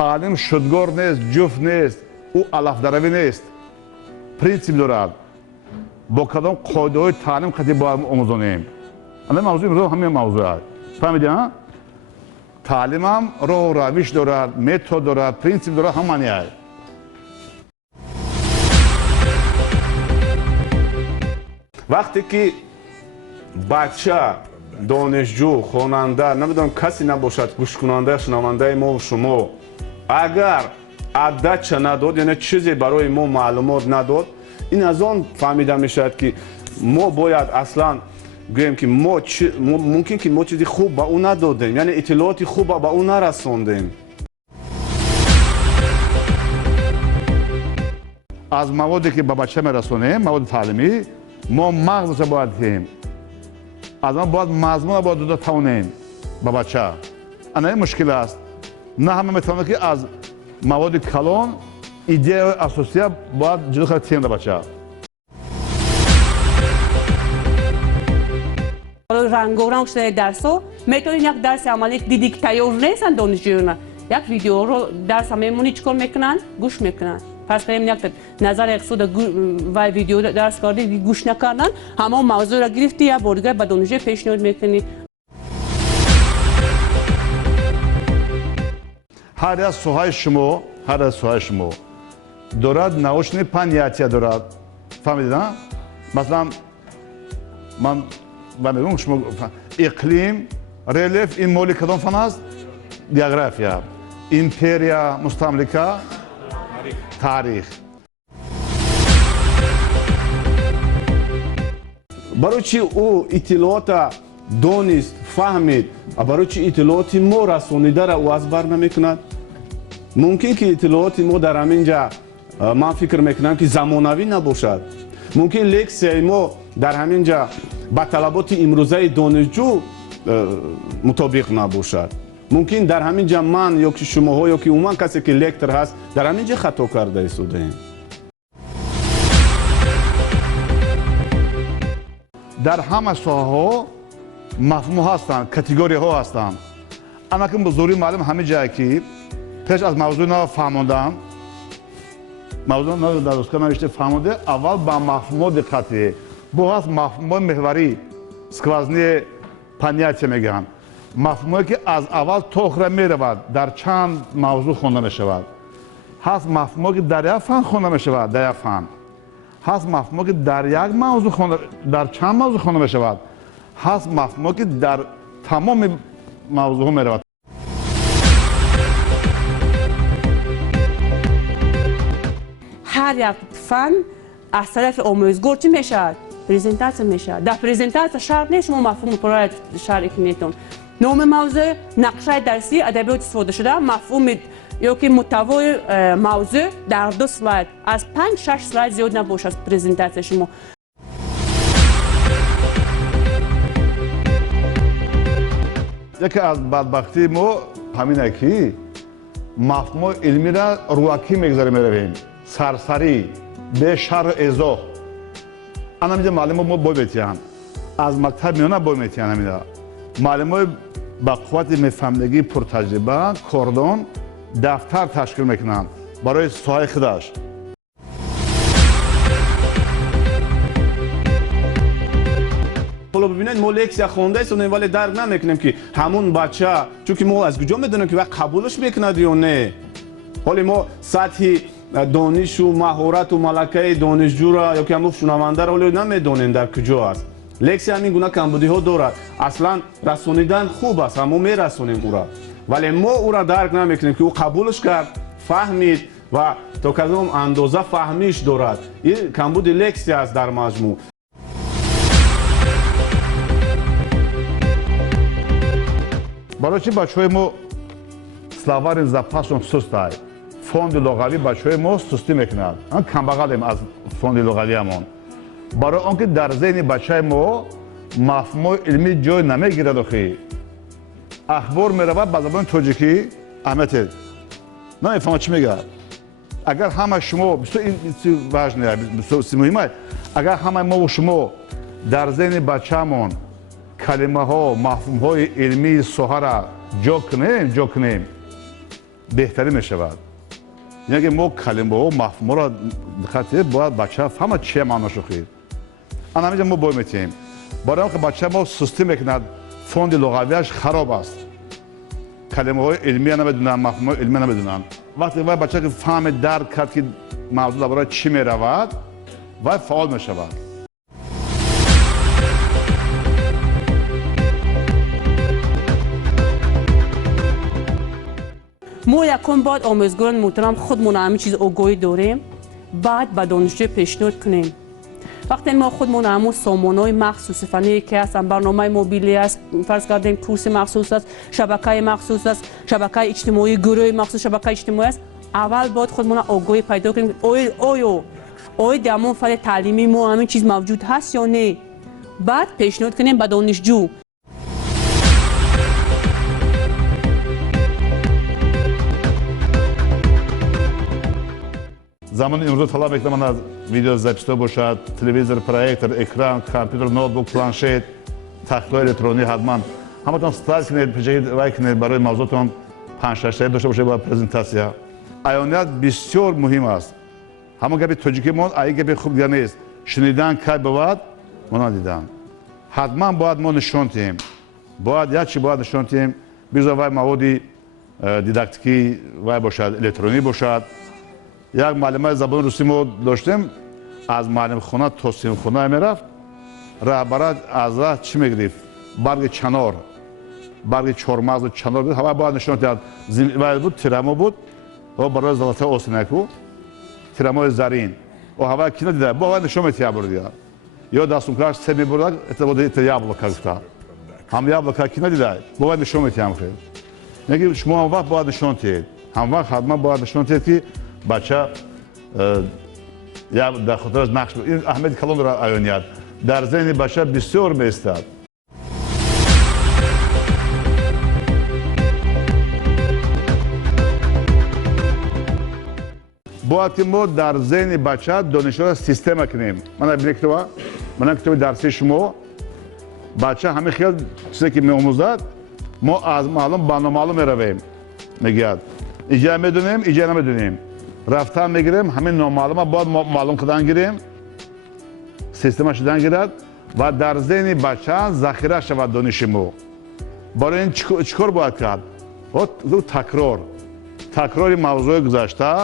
تعلیم شدگار نیست، جفت نیست، او علفدروی نیست، پرینسیپ دارد. با کدام قاعده های تعلیم قطعی باید آموزانیم. الان موضوع امروز همین موضوع است. فهمیدین؟ تعلیم هم راه و روش دارد، متد دارد، پرینسیپ دارد، همانی است. وقتی که بچه دانشجو خواننده نمیدونم کسی نباشد گوش کننده شنونده ما و شما اگر عدد نداد یعنی چیزی برای ما معلومات نداد این از آن فهمیده میشد که ما باید اصلا گوییم که ممکن که ما چیزی خوب به اون ندادیم یعنی اطلاعاتی خوب به اون نرساندیم. از موادی که به بچه میرسونیم مواد تعلیمی ما مغزش باید دهیم. از آن باید مضمون باید داده توانیم به بچه. این مشکل است. نه همه میتونن که از مواد کلان ایده اساسی باید جلو خود تیم بچه. رنگ و رنگ شده درس ها میتونین یک درس عملی دیدی که تیار نیستن دانشجویان یک ویدیو رو درس میمونی چیکار میکنن گوش میکنن. پس بریم یک نظر اقصود و ویدیو درس کردی گوش نکردن همه موضوع را گرفتی یا بارگاه به دانشجوی پیشنهاد میکنی. هر از سوهای شما دارد نوشن پنیاتیا دارد. فهمیدید نه؟ مثلا من میگم شما اقلیم ریلیف این مولی کدام فن است؟ جغرافیا. امپریا مستملکه تاریخ. برای چی او اطلاعات دانست فهمید برای چی اطلاعاتی ما رسانیده را او از بر نمیکند؟ ممکن که اطلاعاتی ما در همینجا من فکر میکنم که زمانوی نباشد. ممکن لکسیای ما در همینجا با طلبات امروزه دانشجو مطابق نباشد. ممکن در همینجا من یا که شماها یا که عموما کسی که لکتر هست در همینجا خطا کرده ایستادیم. در همه ساحه‌ها مفهوم هستند، کاتگوری ها هستند. اما که بزرگی معلم همه جایی که پیش از موضوع نفهموندن موضوع ندرست نوشته فهمونده اول با مفهوم دقتی با هست مفهوم محوری сквозные понятия میگن. مفهومی که از اول تا آخر میرود در چند موضوع خوانده میشود. هست مفهومی که در یک فن خوانده میشود در یک فن. هست مفهومی که در یک موضوع در چند موضوع خوانده میشود. هست مفهومی که در تمام موضوع میرود. هر یک فن از طرف آموزگار چی میشود؟ پریزنتاسیون میشه. در پریزنتاسیون شرط نیست شما مفهوم پرایت شرح کنیتون. نام موضوع، نقشه درسی، ادبیات استفاده شده، مفهوم یا که محتوای موضوع در 2 اسلاید از 5-6 اسلاید زیاد نباشه از پریزنتاسیون شما. یکی از بدبختی ما همینه که مفهوم علمی را روکی میگذاریم میرویم. سرسری به شرح ایضاح. انا میگم معلم ما بای میتیان از مکتب میونه بای میتیان همینا معلم با قوت میفهمدگی پرتجربه کاردان دفتر تشکیل میکنن برای ساحه خودش. حالا ببینید ما لکسیا خوانده است ولی درک نمیکنیم که همون بچه چون که ما از کجا میدونیم که وقت قبولش میکنه یا نه. حالا ما سطح دانش و مهارت و ملکه دانشجو را یا که همون شنونده را نمیدونیم در کجا است. لکسی همین گونه کمبودی ها دارد. اصلا رسانیدن خوب است، ما میرسونیم او را ولی ما او را درک نمیکنیم که او قبولش کرد، فهمید و تا کدام اندازه فهمیش دارد. این کمبود لکسی است در مجموع. برای چی بچه‌های ما словарный запасом сустай. فوند لغوی بچه‌های ما سستی میکنند. کمبغلیم از فوند لغویمون. برای آنکه در ذهن بچه ما مفهوم علمی جای نمیگیرد آخی. اخبار میرود به زبان تاجیکی احمد نمیفهمم چی میگه. اگر همه شما این واژنه مهمه اگر همه ما و شما در ذهن بچه‌مون کلمه ها مفهوم های علمی ساحه را جا کنیم بهتری می شود. یعنی ما کلمه و مفهوم را دقت باید بچه فهمه چه معناش خیر. آن همینجا ما باید میتیم. برای اینکه بچه ما سستی میکند فوند لغویش خراب است. کلمه های علمی نمیدونن، مفهوم های علمی نمیدونن. وقتی بچه که فهم درک کرد که موضوع برای چی میرود و فعال میشود. ما یکم باید آموزگاران محترم خودمون همه چیز آگاهی داریم، بعد به دانشجو پیشنهاد کنیم. وقتی ما خودمون همون سامانه‌های مخصوص فنی که هستن، برنامه موبیلی است، فرض کردیم کورس مخصوص است، شبکه مخصوص است، شبکه اجتماعی، گروه مخصوص شبکه اجتماعی است، اول باید خودمون آگاهی پیدا کنیم آیا در همون فضای تعلیمی ما همین چیز موجود هست یا نه، بعد پیشنهاد کنیم به دانشجو. زمان امروز طلب میکنم از ویدیو زپسته باشد، تلویزیون، پروژکتور، اکران، کامپیوتر، نوتبوک، پلانشت، تخته الکترونی حتما همتون استفاده کنید، پیشگیری وای کنید برای موضوعتون 5-6 تا داشته باشه با پرزنتاسیا. ایونیت بسیار مهم است. همون گپی توجیکمون ای گپی خوب دیگه نیست. شنیدن کی بود؟ من دیدم. حتما باید ما نشون دهیم. باید چی باید نشون دهیم؟ بیزا وای موادی دیداکتیکی وای باشد، الکترونی باشد. یک معلم زبان روسی ما داشتیم، از معلم خونه تا سیم خونه میرفت، رهبر از چی میگرفت؟ برگ چنار، برگ چهارمغز و چنار بود، همه باید نشون داد. زمین بود، تیرامو بود، و برای زلطه اوسنکو، تیرامو زرین، و هوا کی ندیده، باید نشون میتیه بردیا. یا دستون کلاش سه میبرد، اتفاقی یابلکا گفته. هم یابلکا کی ندیده، باید نشون میتیه هم خیر. یعنی شما هم وقت باید نشون دهید، هم وقت حتما باید نشون دهید که بچه یا در خاطر از نقش این اهمیت کلان را ایونیت در ذهن بچه بسیار می‌ایستد. باید که ما در ذهن بچه دانش را سیستم کنیم. من کتاب درسی شما بچه همه خیلی چیزی که می‌آموزد ما از معلوم با نامعلوم می‌رویم. میگه اینجا می‌دونیم، اینجا نمی‌دونیم. رفتن میگیریم، همین نامعلومه باید معلوم کردن گیریم، سیستمش شدن گیرد و در ذهن بچه ذخیره شود دانش ما. برای این چیکار باید کرد؟ تکرار موضوع گذشته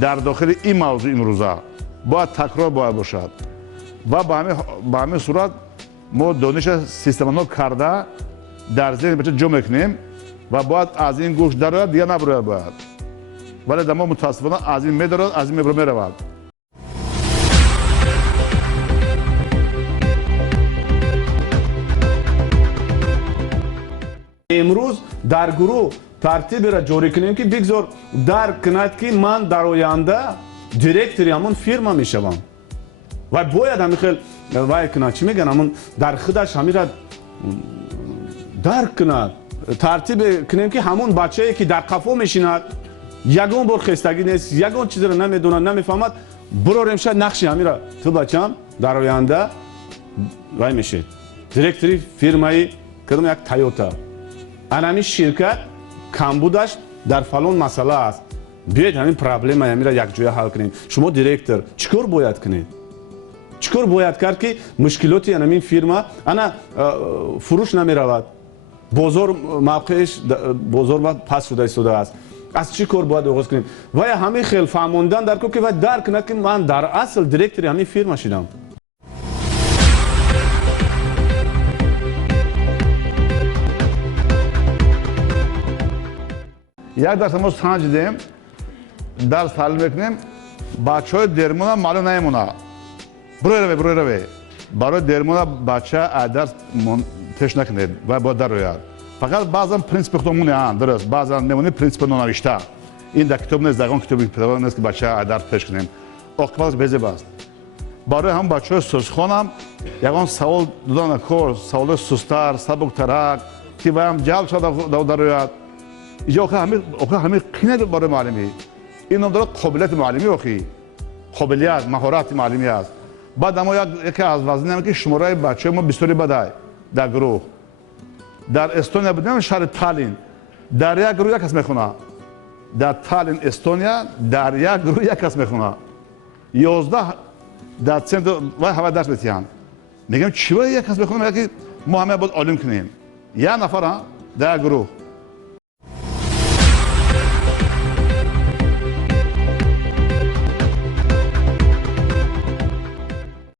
در داخل این موضوع امروزه باید تکرار باید باشد و به همین صورت ما دانش سیستمانو کرده در ذهن بچه جمع کنیم و باید از این گوش در دیگه نبراید باید. ولی دما متاسفانه از این می‌دارد، از این می‌رود. امروز در گروه ترتیب را جاری کنیم که بگذار درک کند که من در آینده دیرکتوری همون فیرما میشوم و باید همین خیلی وای کند چی میگن همون در خودش همین را درک کند، ترتیب کنیم که همون بچه‌ای که در قفا میشیند یگون بار خستگی نیست، یگون چیزی رو نمیدونه، نمیفهمد، برو امشب نقشی همین را تو بچم در آینده وای میشه دیرکتوری فیرمای کدوم یک تویوتا، همین شرکت کمبودش در فلان مسئله است، بیاید همین پرابلم همین را یک جای حل کنیم. شما دیرکتور چیکار باید کنید؟ چیکار باید کرد که مشکلاتی همین فیرما انا فروش نمیرود، بازار موقعش بازار و پس شده ایستاده است، از چی کار باید آغاز کنیم؟ و همین خیلی فهموندن در که و درک کنه که من در اصل دیرکتوری همین فیرما شدم. یک درس ما سنجیدیم، درس تعلیم میکنیم، بچه‌های درمون معلوم نمیمونه. بروی روی. برای درمون بچه درس تش نکنید و باید در روید. فقط بعضا پرینسیپ خودمونه هم درست، بعضا نمونه پرینسیپ نونوشته. این در کتاب نیست، در کتابی پدران نیست که بچه درس تش کنیم. عاقبتش بزرگ است. برای هم بچه‌های سوسخوان هم یگان سوال دادن کار، سوال سست‌تر، سبک‌تر که هم جلب شد در روید. اینجا همه قینه برای معلمی. این نام داره قابلیت معلمی آخی. قابلیت، مهارت معلمی است. بعد اما یکی از وزنه که شماره بچه ما بسیاری بده در گروه. در استونیا بودیم شهر تالین. در یک گروه یک کس میخونه. در تالین استونیا در یک گروه یک کس میخونه 11 در سنت و هوا درس بتیان میگم چی یک کس میخونه میگه که ما همه باید علم کنیم یک نفر در گروه